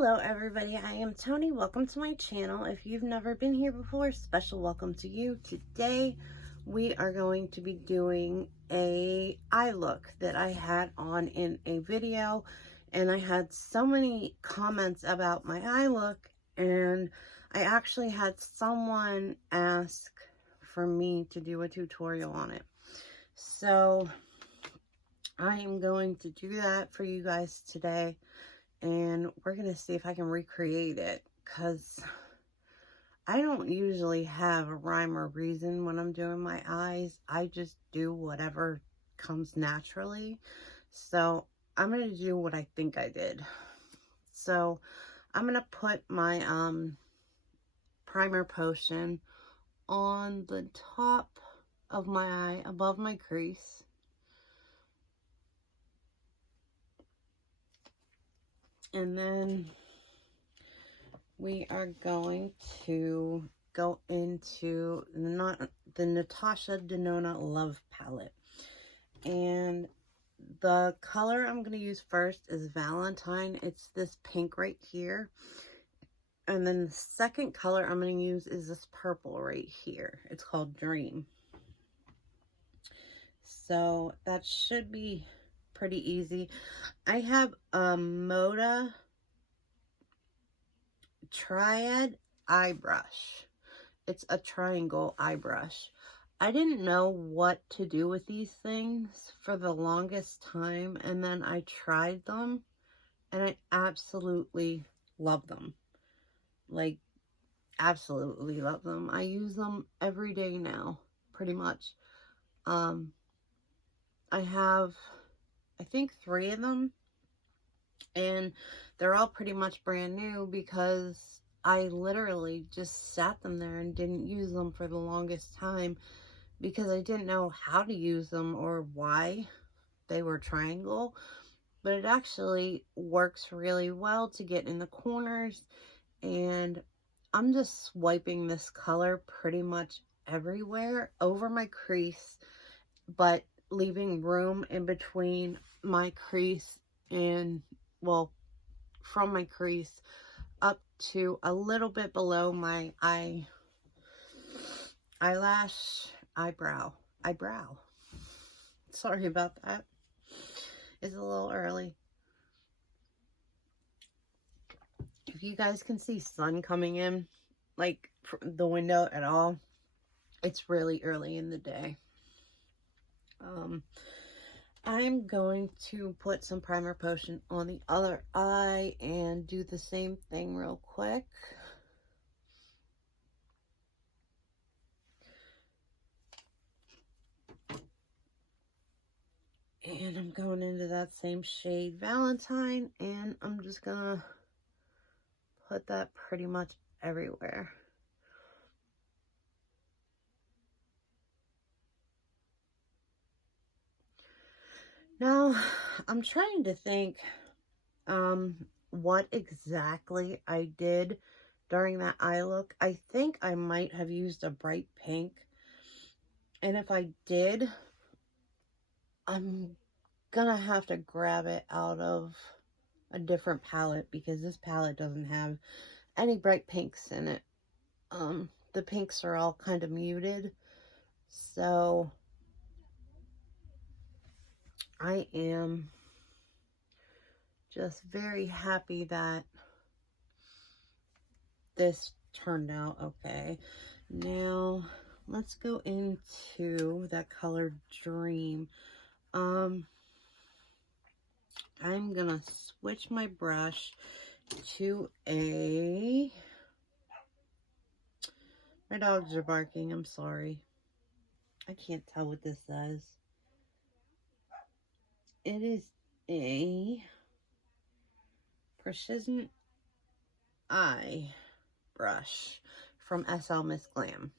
Hello everybody, I am Tony. Welcome to my channel. If you've never been here before, special welcome to you. Today we are going to be doing a eye look that I had on in a video, and I had so many comments about my eye look, and I actually had someone ask for me to do a tutorial on it. So I am going to do that for you guys today. And we're going to see if I can recreate it, because I don't usually have a rhyme or reason when I'm doing my eyes. I just do whatever comes naturally. So I'm going to do what I think I did. So I'm going to put my primer potion on the top of my eye, above my crease. And then we are going to go into the Natasha Denona Love Palette. And the color I'm going to use first is Valentine. It's this pink right here. And then the second color I'm going to use is this purple right here. It's called Dream. So that should be pretty easy. I have a Moda Triad eye brush. It's a triangle eye brush. I didn't know what to do with these things for the longest time, and then I tried them and I absolutely love them. Like, absolutely love them. I use them every day now, pretty much. I have, I think, 3 of them, and they're all pretty much brand new because I literally just sat them there and didn't use them for the longest time because I didn't know how to use them or why they were triangle. But it actually works really well to get in the corners, and I'm just swiping this color pretty much everywhere over my crease, but leaving room in between my crease and, well, from my crease up to a little bit below my eyebrow. Sorry about that. It's a little early. If you guys can see sun coming in, like, from the window at all, it's really early in the day. I'm going to put some primer potion on the other eye and do the same thing real quick. And I'm going into that same shade, Valentine, and I'm just gonna put that pretty much everywhere. Now, I'm trying to think what exactly I did during that eye look. I think I might have used a bright pink. And if I did, I'm gonna have to grab it out of a different palette because this palette doesn't have any bright pinks in it. The pinks are all kind of muted. So I am just very happy that this turned out okay. Now let's go into that color Dream. I'm gonna switch my brush to a, my dogs are barking, I'm sorry. I can't tell what this says. It is a Precision Eye brush from SL Miss Glam.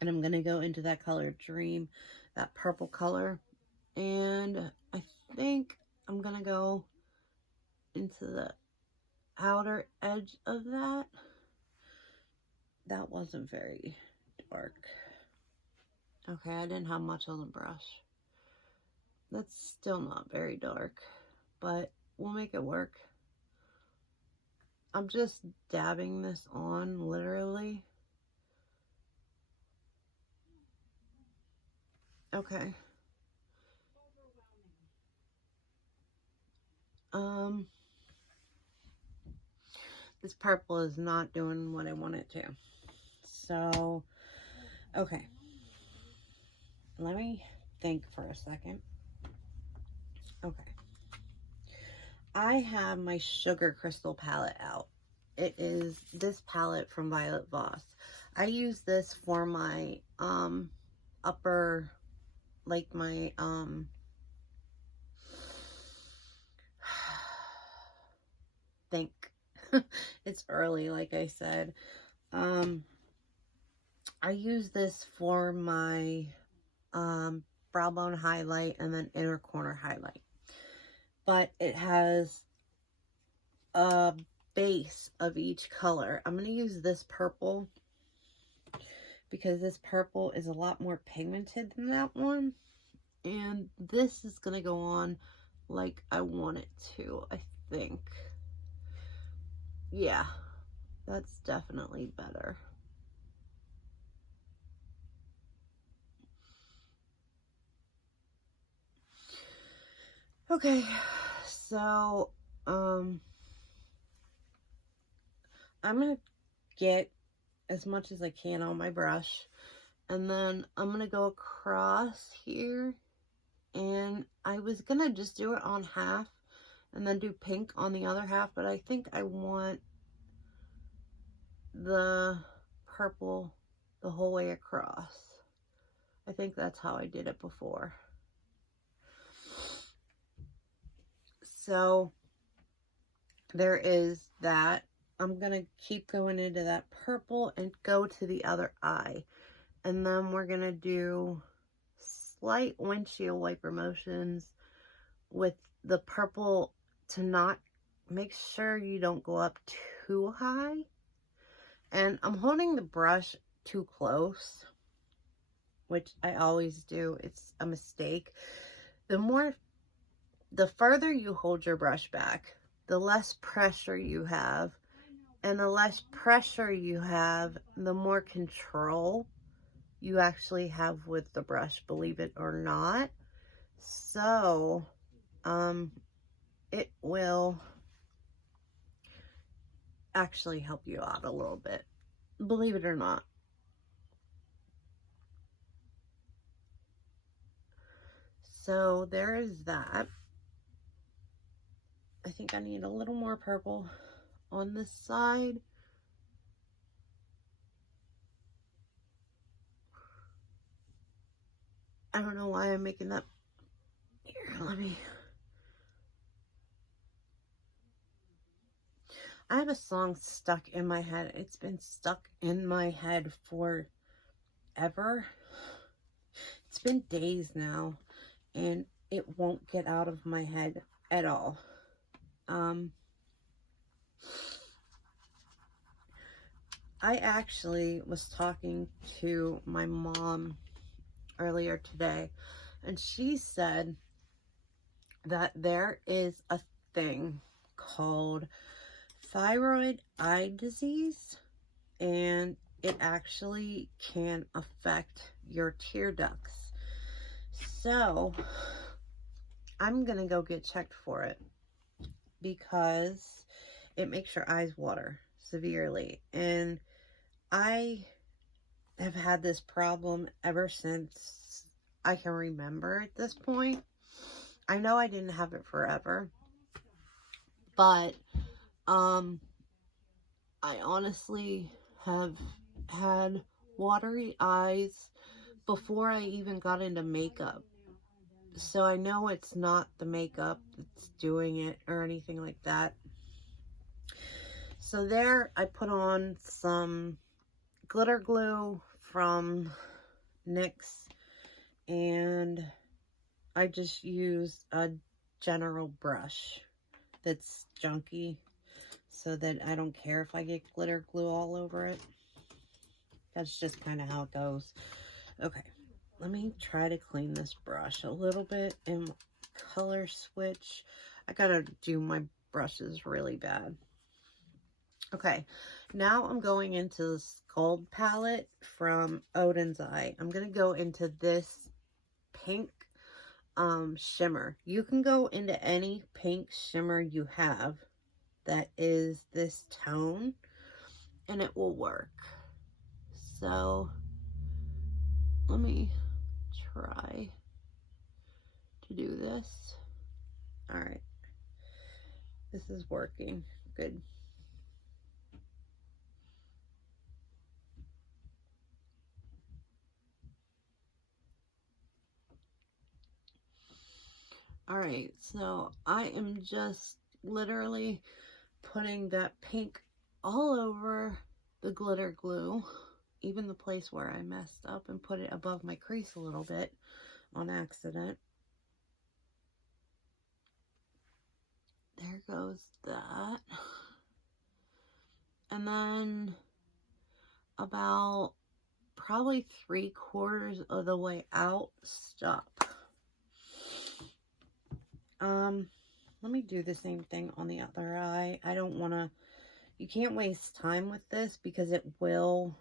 And I'm going to go into that color Dream, that purple color. And I think I'm going to go into the outer edge of that. That wasn't very dark. Okay, I didn't have much on the brush. That's still not very dark, but we'll make it work. I'm just dabbing this on, literally. Okay. This purple is not doing what I want it to. So, okay. Let me think for a second. Okay. I have my Sugar Crystal palette out. It is this palette from Violet Voss. I use this for my upper, like my think it's early, like I said. I use this for my brow bone highlight and then inner corner highlight. But it has a base of each color. I'm going to use this purple because this purple is a lot more pigmented than that one. And this is going to go on like I want it to, I think. Yeah, that's definitely better. Okay, so I'm gonna get as much as I can on my brush, and then I'm gonna go across here, and I was gonna just do it on half and then do pink on the other half, but I think I want the purple the whole way across. I think that's how I did it before. So there is that. I'm going to keep going into that purple and go to the other eye. And then we're going to do slight windshield wiper motions with the purple to not make sure you don't go up too high. And I'm holding the brush too close, which I always do. It's a mistake. The further you hold your brush back, the less pressure you have. And the less pressure you have, the more control you actually have with the brush, believe it or not. So, it will actually help you out a little bit, believe it or not. So there is that. I think I need a little more purple on this side. I don't know why I'm making that. Here, let me. I have a song stuck in my head. It's been stuck in my head forever. It's been days now, and it won't get out of my head at all. I actually was talking to my mom earlier today, and she said that there is a thing called Thyroid Eye Disease, and it actually can affect your tear ducts. So I'm gonna go get checked for it because it makes your eyes water severely, and I have had this problem ever since I can remember at this point. I know I didn't have it forever, but I honestly have had watery eyes before I even got into makeup. So I know it's not the makeup that's doing it or anything like that. So there I put on some glitter glue from NYX, and I just use a general brush that's junky so that I don't care if I get glitter glue all over it. That's just kind of how it goes. Okay, let me try to clean this brush a little bit and color switch. I gotta do my brushes really bad. Okay, now I'm going into the Sculpt palette from Odin's Eye. I'm going to go into this pink shimmer. You can go into any pink shimmer you have that is this tone, and it will work. So let me try to do this. All right, this is working good. All right, so I am just literally putting that pink all over the glitter glue, even the place where I messed up and put it above my crease a little bit on accident. There goes that. And then about probably 3/4 of the way out, stop. Let me do the same thing on the other eye. I don't want to, you can't waste time with this because it will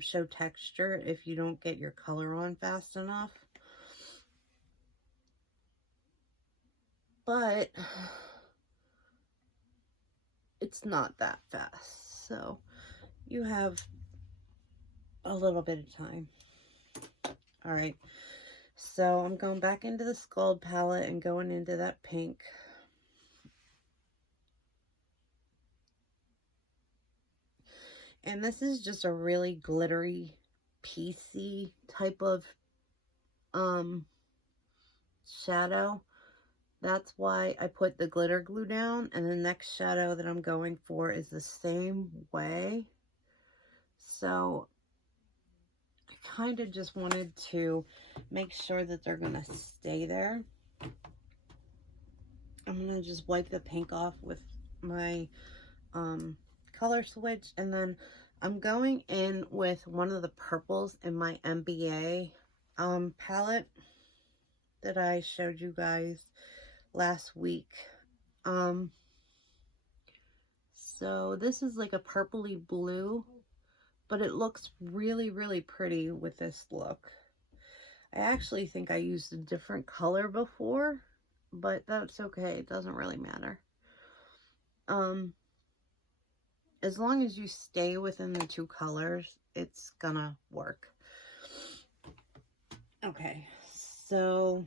show texture if you don't get your color on fast enough. But it's not that fast, so you have a little bit of time. All right, so I'm going back into the Sculpt palette and going into that pink. And this is just a really glittery, piecey type of shadow. That's why I put the glitter glue down, and the next shadow that I'm going for is the same way. So I kind of just wanted to make sure that they're going to stay there. I'm going to just wipe the pink off with my color switch, and then I'm going in with one of the purples in my MBA palette that I showed you guys last week. So this is like a purpley blue, but it looks really, really pretty with this look. I actually think I used a different color before, but that's okay. It doesn't really matter. As long as you stay within the two colors, it's gonna work. Okay, so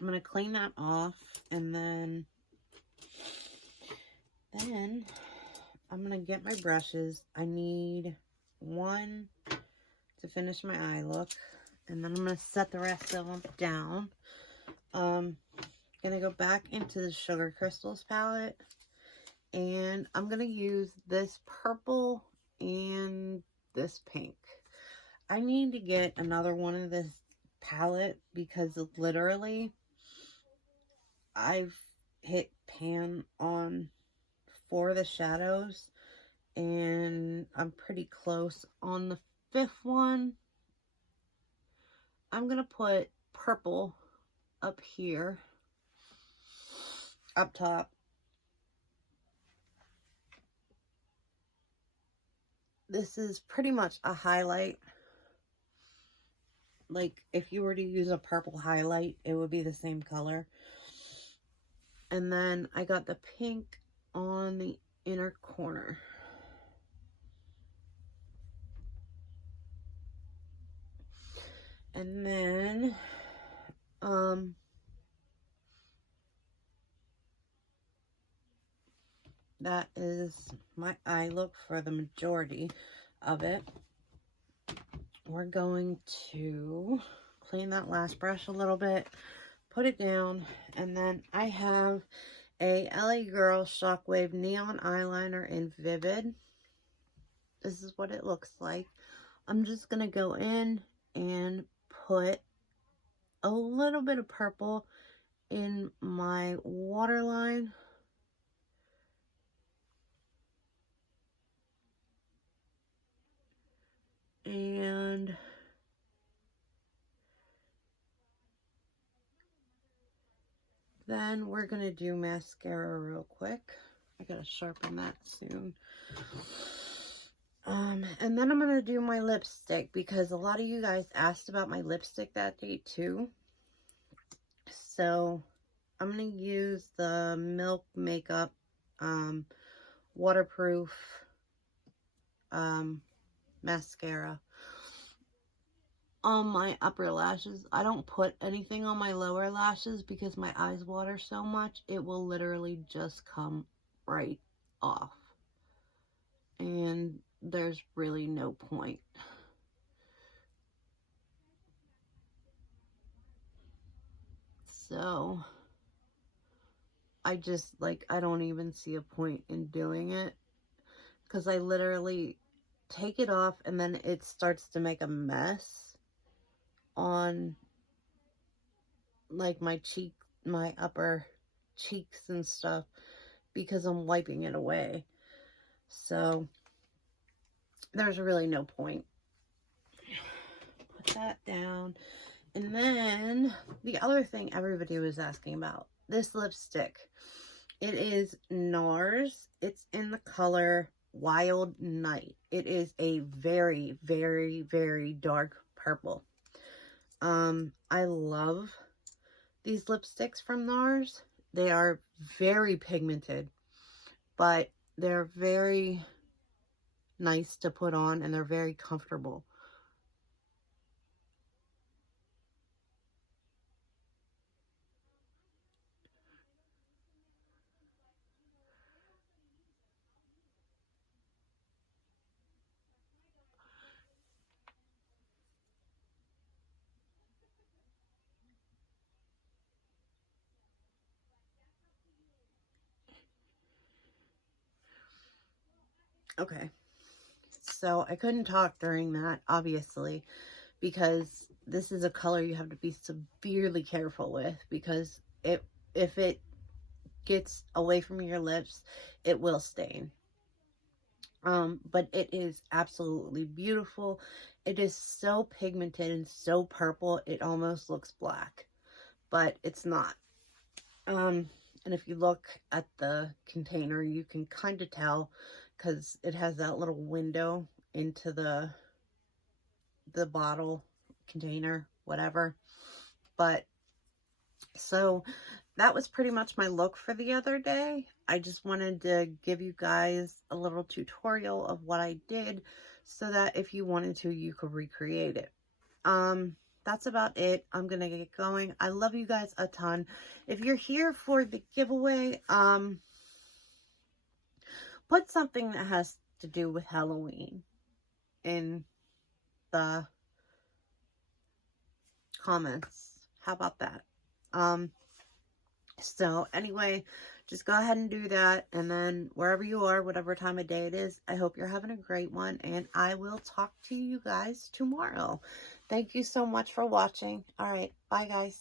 I'm gonna clean that off, and then I'm gonna get my brushes. I need one to finish my eye look, and then I'm gonna set the rest of them down. Gonna go back into the Sugar Crystals palette, and I'm gonna use this purple and this pink. I need to get another one of this palette because literally I've hit pan on 4 of the shadows, and I'm pretty close on the 5th one. I'm gonna put purple up here, up top. This is pretty much a highlight. Like if you were to use a purple highlight, it would be the same color. And then I got the pink on the inner corner. And then that is my eye look for the majority of it. We're going to clean that last brush a little bit, put it down, and then I have a LA Girl Shockwave Neon Eyeliner in Vivid. This is what it looks like. I'm just going to go in and put a little bit of purple in my waterline. And then we're going to do mascara real quick. I gotta sharpen that soon. And then I'm going to do my lipstick because a lot of you guys asked about my lipstick that day too. So I'm going to use the Milk Makeup waterproof mascara on my upper lashes. I don't put anything on my lower lashes because my eyes water so much. It will literally just come right off. And there's really no point. So I just, like, I don't even see a point in doing it because I literally take it off and then it starts to make a mess on, like, my cheek, my upper cheeks and stuff because I'm wiping it away. So there's really no point. Put that down. And then the other thing everybody was asking about, this lipstick. It is NARS. It's in the color Wild Night. It is a very, very, very dark purple. I love these lipsticks from NARS. They are very pigmented, but they're very nice to put on and they're very comfortable. Okay, so I couldn't talk during that, obviously, because this is a color you have to be severely careful with because if it gets away from your lips, it will stain. But it is absolutely beautiful. It is so pigmented and so purple, it almost looks black, but it's not. And if you look at the container, you can kind of tell because it has that little window into the bottle container, whatever. But so that was pretty much my look for the other day. I just wanted to give you guys a little tutorial of what I did so that if you wanted to, you could recreate it. That's about it. I'm gonna get going. I love you guys a ton. If you're here for the giveaway, put something that has to do with Halloween in the comments. How about that? So anyway, just go ahead and do that. And then wherever you are, whatever time of day it is, I hope you're having a great one. And I will talk to you guys tomorrow. Thank you so much for watching. All right. Bye, guys.